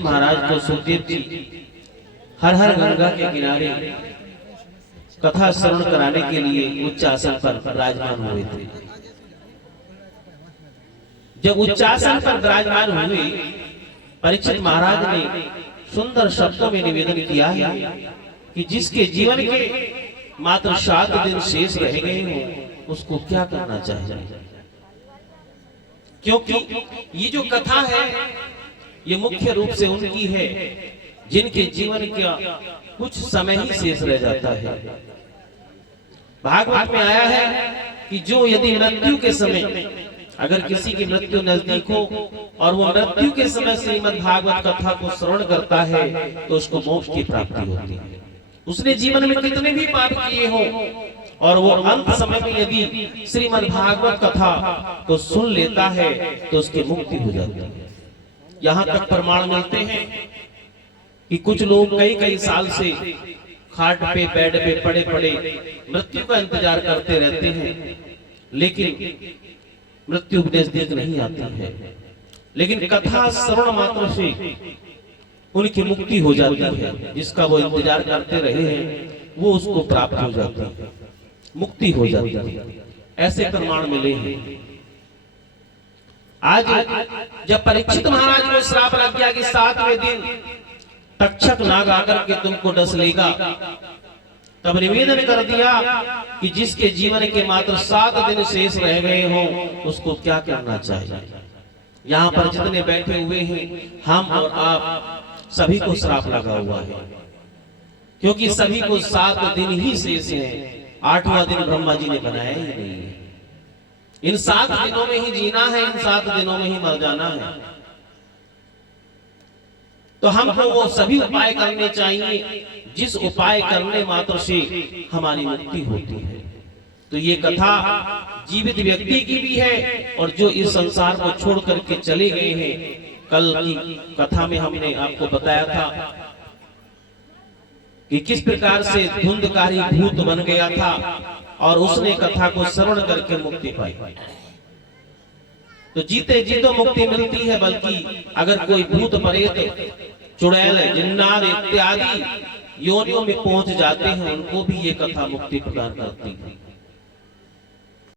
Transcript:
महाराज को सुखदेव जी हर हर गंगा के किनारे कथा श्रवण कराने के लिए उच्चासन पर विराजमान हुए थे। जब उच्चासन पर विराजमान हुए, परीक्षित महाराज ने सुंदर शब्दों में निवेदन किया है कि जिसके जीवन के मात्र 7 दिन शेष रह गए हों, उसको क्या करना चाहिए। क्योंकि ये जो कथा है ये मुख्य रूप से उनकी है जिनके जीवन का कुछ समय ही शेष रह जाता है। भागवत में आया है कि जो यदि मृत्यु के समय अगर किसी की मृत्यु नजदीक हो और वो मृत्यु के समय श्रीमद् भागवत कथा को श्रवण करता है तो उसको मोक्ष की प्राप्ति होती है। उसने जीवन में कितने भी पाप किए हो और वो अंत समय में यदि श्रीमद् भागवत कथा को सुन लेता है तो उसकी मुक्ति हो जाती है। यहाँ तक प्रमाण मिलते हैं कि कुछ लोग कई कई साल से खाट पे बेड पे पड़े पड़े मृत्यु का इंतजार करते रहते हैं, लेकिन मृत्यु नजदीक नहीं आती है। लेकिन कथा श्रवण मात्र से उनकी मुक्ति हो जाती है। जिसका वो इंतजार करते रहे हैं वो उसको प्राप्त हो जाती है, मुक्ति हो जाती है। ऐसे प्रमाण मिले हैं। आज जब परीक्षित महाराज को श्राप लग गया कि 7वें दिन तक्षक नाग आकर के तुमको डस लेगा, तब निवेदन कर दिया कि जिसके जीवन के मात्र 7 दिन शेष रह गए हों उसको क्या करना चाहिए। यहाँ पर जितने बैठे हुए हैं हम और आप सभी को श्राप लगा हुआ है, क्योंकि सभी को 7 दिन ही शेष है। 8वां दिन ब्रह्मा जी ने बनाया ही नहीं है। इन 7 दिनों में ही जीना है, इन 7 दिनों में ही मर जाना है। तो हमको वो सभी उपाय करने चाहिए जिस उपाय करने मात्र से हमारी मुक्ति होती है। तो ये कथा जीवित व्यक्ति की भी है और जो इस संसार को छोड़ करके चले गए हैं। कल की कथा में हमने आपको बताया था कि किस प्रकार से धुंधकारी भूत बन गया था और उसने कथा को श्रवण करके मुक्ति पाई। तो जीते जी तो मुक्ति मिलती है, बल्कि अगर कोई भूत प्रेत चुड़ैल जिन्नात इत्यादि योनियों में पहुंच जाते हैं उनको भी ये कथा मुक्ति प्रदान करती है।